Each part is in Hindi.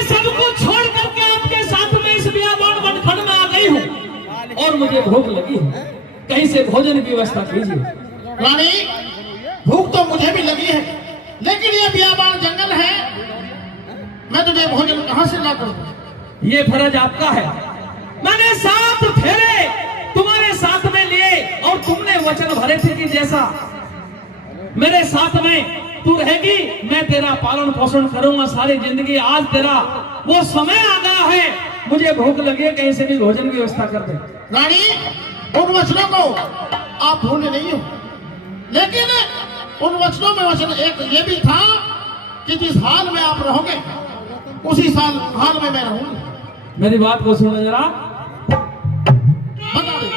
मैं सब कुछ छोड़ करके आपके साथ में इस बियाबान वनखंड में आ गई हूँ और मुझे भूख लगी है, कहीं से भोजन की व्यवस्था कीजिए। रानी, भूख तो मुझे भी लगी है, लेकिन ये बियाबान जंगल है, मैं तुझे भोजन कहां से ला करूं? ये फर्ज आपका है। मैंने 7 फेरे तुम्हारे साथ में लिए और तुमने वचन भरे थे कि जैसा मेरे साथ में तू रहेगी मैं तेरा पालन पोषण करूंगा सारी जिंदगी। आज तेरा वो समय आ गया है, मुझे भूख लगी है, कहीं से भी भोजन की व्यवस्था कर दे। रानी, उन वचनों को आप भूले नहीं हो, लेकिन उन वचनों में वचन एक ये भी था कि जिस हाल में आप रहोगे उसी हाल में मैं रहूंगी। मेरी बात को सुनो जरा। बता दे।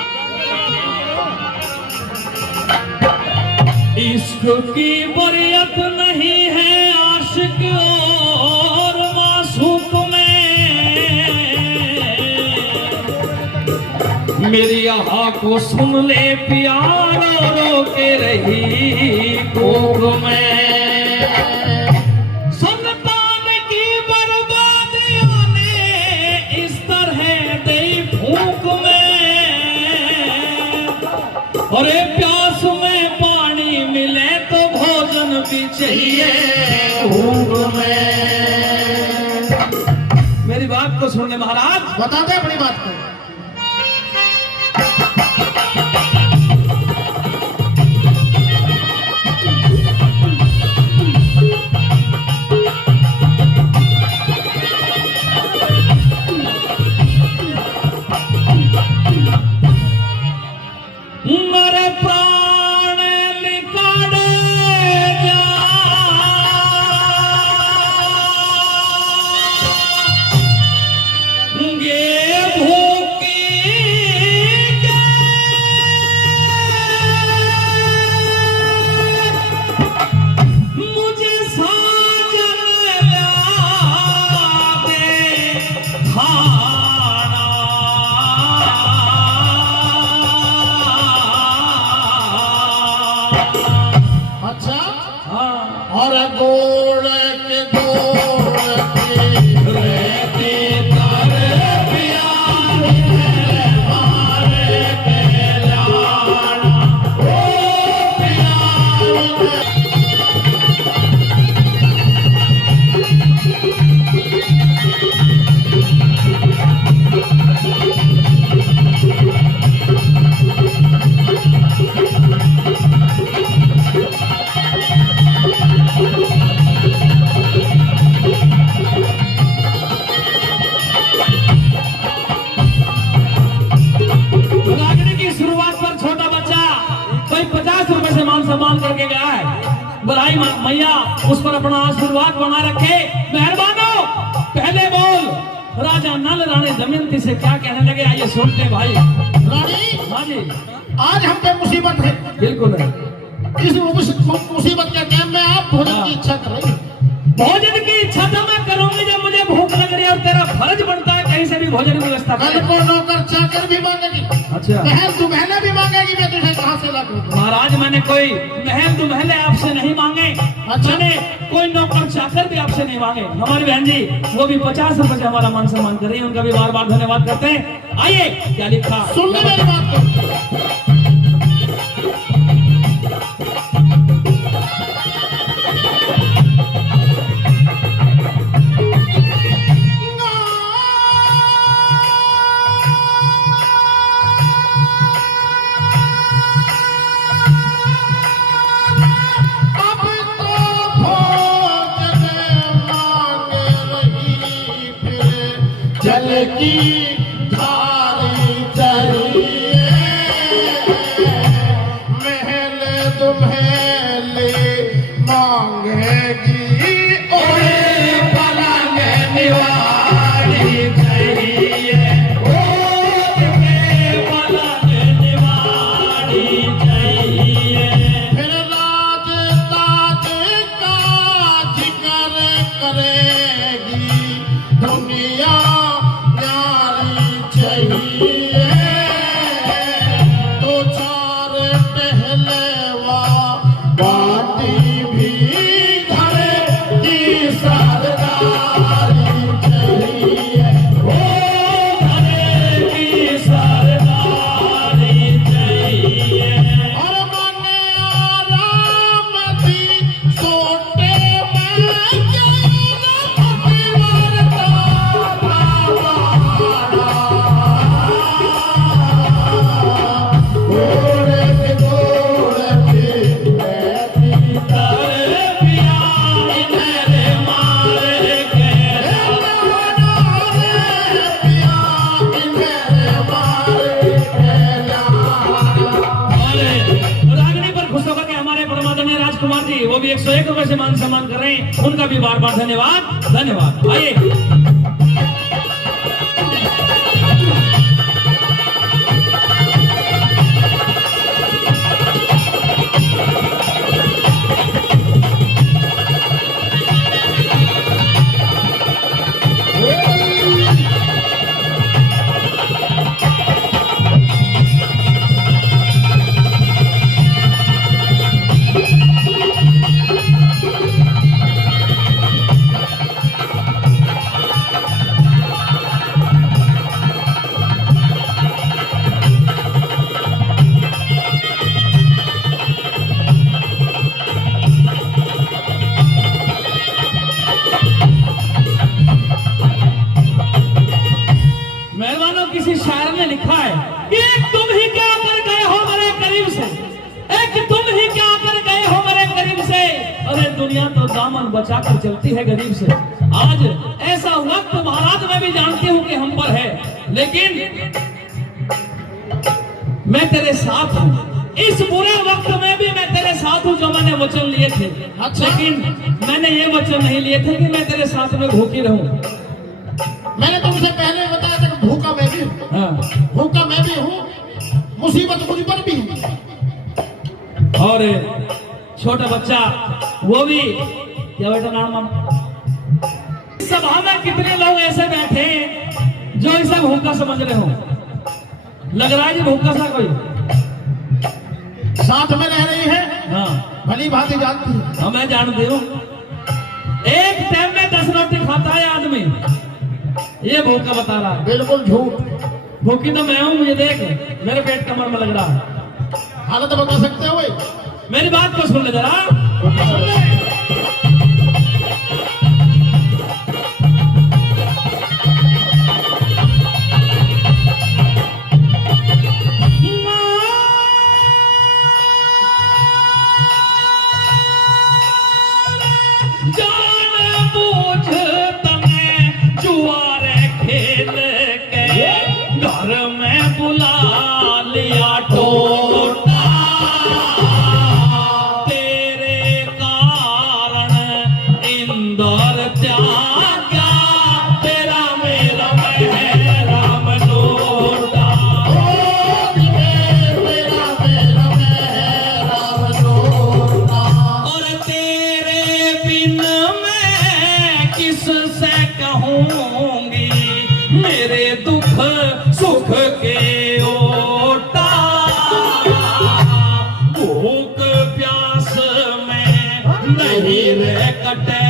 इश्क की बरियत नहीं है आशिक और मासूक में, मेरी आहा को सुन ले प्यार रो के रही कोख में। संतान की बर्बादियों ने इस तरह दी फूंक में, अरे प्यास में पानी मिले तो भोजन भी चाहिए भूख में। मेरी बात को सुन ले महाराज। बता दे अपनी बात को। मेरे प्राण निकाले जाएंगे भूखी के, मुझे साजन ला दे खाना। अच्छा, हाँ। और गोड़ के रहते तारे प्यारे हमारे प्यारा, ओ प्यारे। रागनी की शुरुआत पर छोटा बच्चा कोई 50 रुपए से मान सम्मान करके गया है। बधाई मैया उस पर अपना आशीर्वाद बना रखे। मेहरबानो पहले बोल राजा नल रानी दमयंती से क्या कहने लगे, आइए सुनते भाई। रानी, हाँ जी, आज हम पे मुसीबत है। बिल्कुल है। इस मुसीबत के टाइम में आप भोजन की इच्छा कर रहे हैं। भोजन की इच्छा तो मैं करूंगी जब मुझे भूख लग रही है और तेरा फर्ज बनता है कहीं से भी भोजन की व्यवस्था कल कर। को नौकर चाकर भी मांगेगी, अच्छा, महल दुमहले भी मांगेगी, मैं तुझे कहां से ला दूं? महाराज मैंने कोई महल दुमहले आपसे नहीं मांगे, मैंने कोई नौकर चाकर भी आपसे नहीं मांगे। हमारी बहन जी वो भी 50 रुपए से हमारा मान सम्मान कर रही है, उनका भी बार बार धन्यवाद करते हैं। आइए क्या लिखा सुन ले मेरी बात को। जल की धारी चाहिए, महल तुम्हें मांगेगी, ओए पलंग निवारी चाहिए, तुम्हें पलंग निवारी चाहिए। फिर लाज ताज का जिक्र करेगी दुनिया न्यारी 101 रुपए से मान सम्मान कर रहे हैं, उनका भी बार बार धन्यवाद। धन्यवाद। आइए किसी शायर ने लिखा है कि एक तुम ही क्या कर गए हो मेरे करीब से, एक तुम ही क्या कर गए हो मेरे करीब से, अरे दुनिया तो दामन बचा कर चलती है गरीब से। आज ऐसा वक्त महाराज मैं भी जानती हूँ कि हम पर है, लेकिन मैं तेरे साथ हूँ। इस बुरे वक्त में भी मैं तेरे साथ हूँ, जो मैंने वचन लिए थे। अच्छा। लेकिन मैंने ये वचन नहीं लिए थे कि मैं तेरे साथ में भूखी रहूं। मैंने तुमसे पहले बताया था कि भूखा मैं भी हूँ। हाँ। भूखा मैं भी हूँ, मुसीबत मुझ पर भी है। और छोटा बच्चा वो भी, क्या बेटा नाम, सभा में कितने लोग ऐसे बैठे हैं जो इसे भूखा समझ रहे हो? लग रहा है जी भूखा सा कोई साथ में रह रही है। हाँ भली भांति जानती है। हाँ मैं जानती हूँ। एक टाइम में 10 रोटी खाता है आदमी, ये भूखा बता रहा है। बिल्कुल झूठ। भूखी तो मैं हूँ, मुझे देख मेरे पेट कमर में लग रहा है। हालत बता सकते हो? मेरी बात को सुन ले जरा। सुख के ओटा भूख प्यास में नहीं रह कटे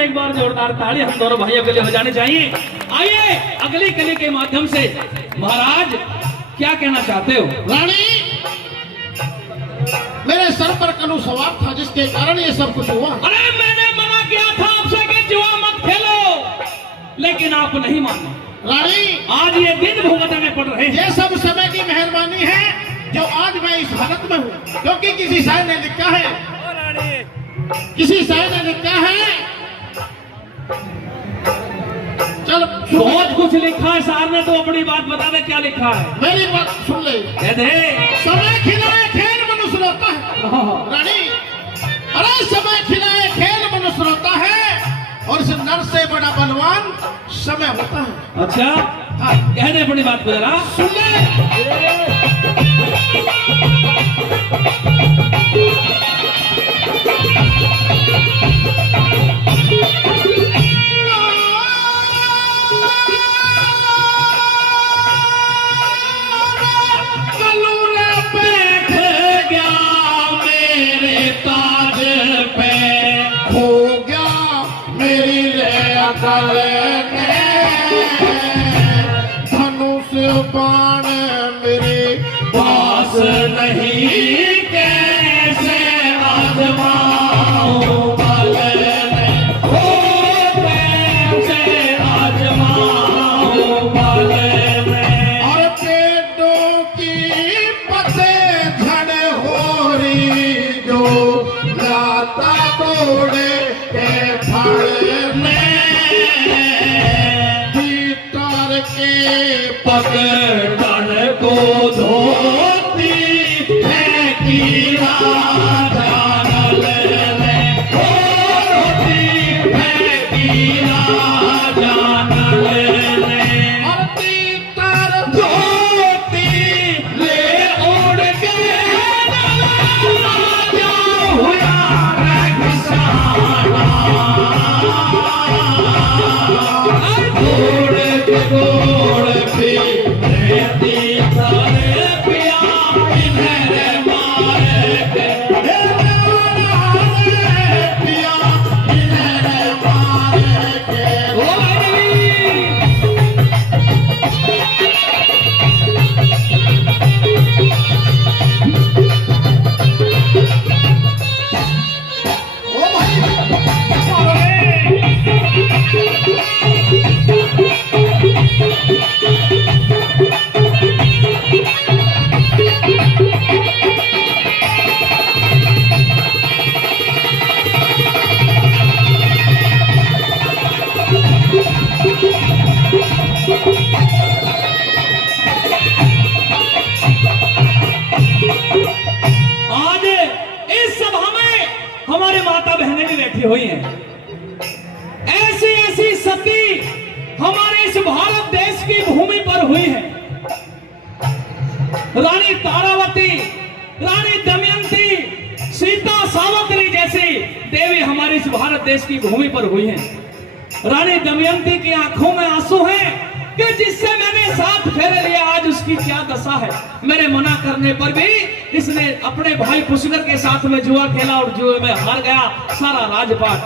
एक बार जोरदार ताली हम दोनों भाइयों के लिए हो जानी चाहिए। आइए अगली कली के माध्यम से महाराज क्या कहना चाहते हो? रानी, मेरे सर पर कनु सवार था जिसके कारण ये सब कुछ हुआ। अरे मैंने मना किया था आपसे कि जुआ मत खेलो, लेकिन आप नहीं माने। रानी, आज ये दिन भुगतने पड़ रहे हैं। ये सब समय की मेहरबानी है जो आज मैं इस हालत में हूँ, क्योंकि किसी शायर ने लिखा है, किसी शायर ने लिखा है, चल बहुत कुछ लिखा है साहब ने, तो अपनी बात बता दे क्या लिखा है। मेरी बात सुन ले। कह दे। समय खिलाए खेल मनुष्य रोता है, रानी, अरे समय खिलाए खेल मनुष्य रोता है, और इस नर से बड़ा बलवान समय होता है। अच्छा, हाँ, कहने अपनी बात को जरा सुन ले। धनुष बाण मेरे पास नहीं, कैसे आजमाऊं बल में, ओ कैसे आजमाऊं बल में। और पेड़ों की पते झड़ हो रही जो लाता तोड़े के फल में, भीतर के पकड़न को धोती है की राजा नल में, ओ धोती है की राजा नल में। और तीतर धोती ले उड़ के राजा हुआ रे किसाना, गोड़ के गोड़ पे रहती सारे पिया इन्हें मारे के, पिया इन्हें मारे के। ओ अली। ओ भाई, आज इस सभा में हमारी माता बहनें भी बैठी हुई हैं। ऐसी ऐसी सती हमारे इस भारत देश की भूमि पर हुई है। रानी तारावती, रानी दमयंती, सीता सावित्री जैसी देवी हमारे इस भारत देश की भूमि पर हुई हैं। रानी दमयंती की आंखों में आंसू हैं कि जिससे मैंने साथ फेरे लिया, आज उसकी क्या दशा है। मेरे मना करने पर भी इसने अपने भाई पुष्कर के साथ में जुआ खेला और जुए में हार गया सारा राजपाट।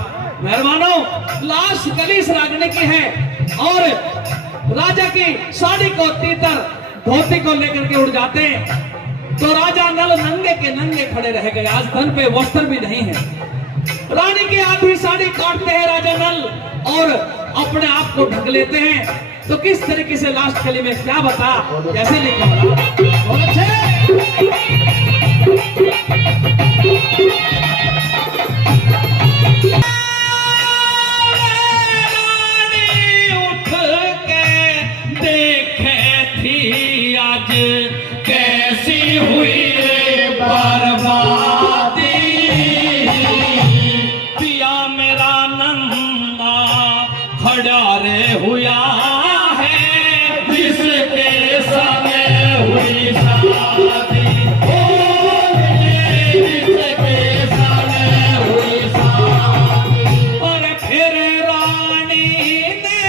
मेहरबानों, लाश कलीस रागने की है और राजा की साड़ी को तीतर धोती को लेकर के उड़ जाते हैं, तो राजा नल नंगे के नंगे खड़े रह गए। आज धन पे वस्त्र भी नहीं है। रानी की आधी साड़ी काटते हैं राजा नल और अपने आप को ढक लेते हैं। तो किस तरीके से लास्ट कली में क्या बता, कैसे लिखा बता। बहुत अच्छे। उठ के देखे थी आज कैसी हुई रे बर्बादी, पिया मेरा नंगा खड़ा रे हुआ है जिसके संग हुई शादी, ओ जिसके संग हुई शादी। और फिर रानी ने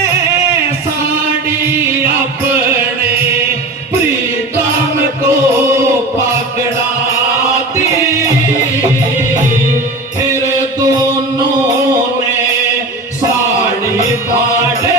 साड़ी अपने प्रीतम को पकड़ा दी, फिर दोनों ने साड़ी फाड़